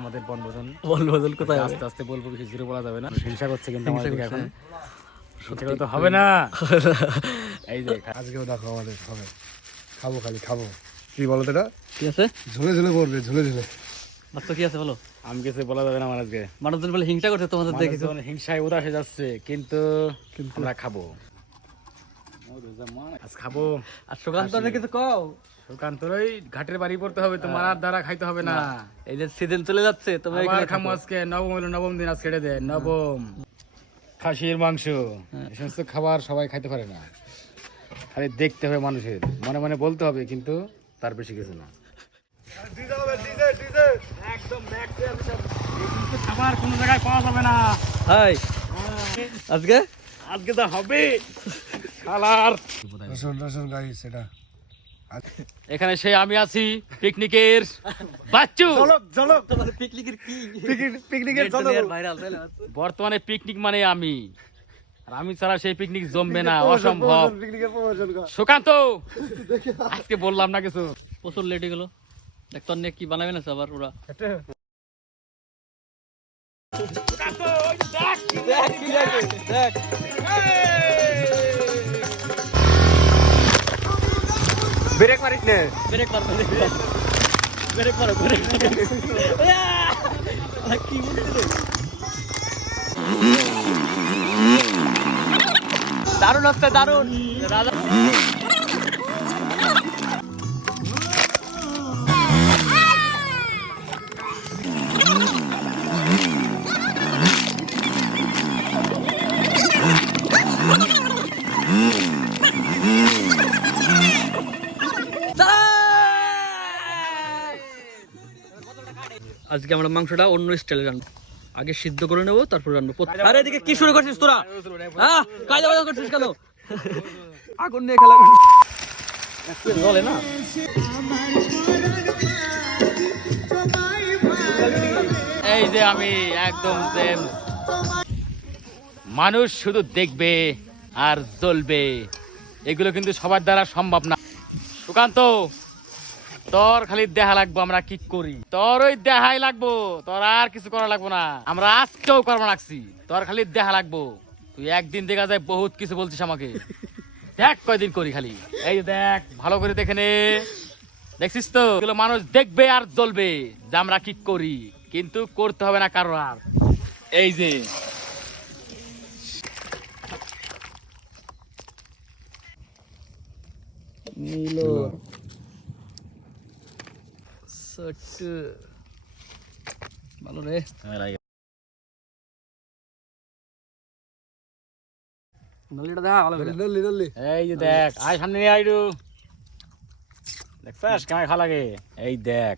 আমাদের বনভোজন কোথায় আস্তে আস্তে বলবো, কিছু জিরো বলা যাবে না। হিংসা করছে কিন্তু আমাদের এখন সত্যি তো হবে না। এই যে আজকেও দেখো আমাদের হবে, খাবো খালি খাবো। কি বলো তো, এটা কি আছে ঝুলে ঝুলে পড়বে, ঝুলে ঝুলে। তো কি আছে বলো? আমি কিছু বলা যাবে না আমার আজকে। মানুষজন বলে হিংসা করছে তোমাদের দেখে, মানুষজন হিংসায় উদাস হয়ে যাচ্ছে, কিন্তু আমরা খাবো, আজ খাবো। আর সুকান্ত কিছু কও। সুকান্তর ওই ঘাটের বাড়ি পড়তে হবে, তোমার আর দ্বারা খাইতে হবে না। এই যে সিজন চলে যাচ্ছে, তোমরা আবার খামো আজকে। নবম হলো, নবম দিন আজ কেটে দেয়। নবম খাসির মাংস, এই সমস্ত খাবার সবাই খাইতে পারে না, খালি দেখতে হবে মানুষের, মনে মনে বলতে হবে, কিন্তু তার বেশি কিছু না। একদম খাবার কোনো জায়গায় পাওয়া যাবে না। হাই আজকে আজকে তো হবে খালার। রসুন রসুন গাইস, এটা এখানে সে আমি আছি পিকনিকের বাচ্চু। ঝলক তোমাদের পিকনিকের কি পিকনিকের ভাইরাল বর্তমানে পিকনিক মানে আমি, আর আমি ছাড়া সেই পিকনিক জমবে না, অসম্ভব। পিকনিকের প্রমোশন কর। সুকান্ত আজকে বললাম না কিছু, প্রচুর লেট হয়ে গেল। দেখ তোর নিয়ে কি বানাবে না আবার ওরা। দেখ ব্রেক মারিস নে। ব্রেক মারো, ব্রেক মারো, ব্রেক মারো। কি বলছিস? দারুণ হচ্ছে, দারুণ। রাজা আজকে আমরা মাংসটা অন্য স্টাইলে রান্না, আগে সিদ্ধ করে নেবো তারপর রান্না। আরে এদিকে কি শুরু করছিস তোরা? হ্যাঁ, কাজে বাজা করছিস কেন? আগুন নিয়ে খেলা করছিস, জ্বলে না। এই যে আমি একদম সেম। মানুষ শুধু দেখবে আর জ্বলবে, এগুলো কিন্তু সবার দ্বারা সম্ভব না। সুকান্ত, তোর খালি দেখা লাগবো আমরা কি করি, তোর ওই দেখাই লাগবো, তোর আর কিছু করা লাগবো না। আমরা আজকেও করবো রাখছি, তোর খালি দেখা লাগবো। তুই একদিন দেখা যায় বহুত কিছু বলছিস আমাকে, দেখ কয়দিন করি খালি। এই যে দেখ, ভালো করে দেখে নে, দেখছিস তো? এগুলো মানুষ দেখবে আর জ্বলবে যে আমরা কি করি, কিন্তু করতে হবে না কারো আর। এই যে নীলো ভালো রে। নলিটা দেখা ভালো করে। দল্লি দল্লি। এই যে দেখ, আয় সামনে নিয়ে আইডু, দেখছিস কেমন খাওয়া লাগে? এই দেখ,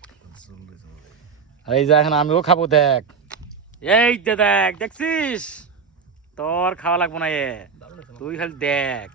আর এই যে এখন আমিও খাবো, দেখ। এই যে দেখ, দেখছিস? তোর খাওয়া লাগবো না, তুই খালি দেখ।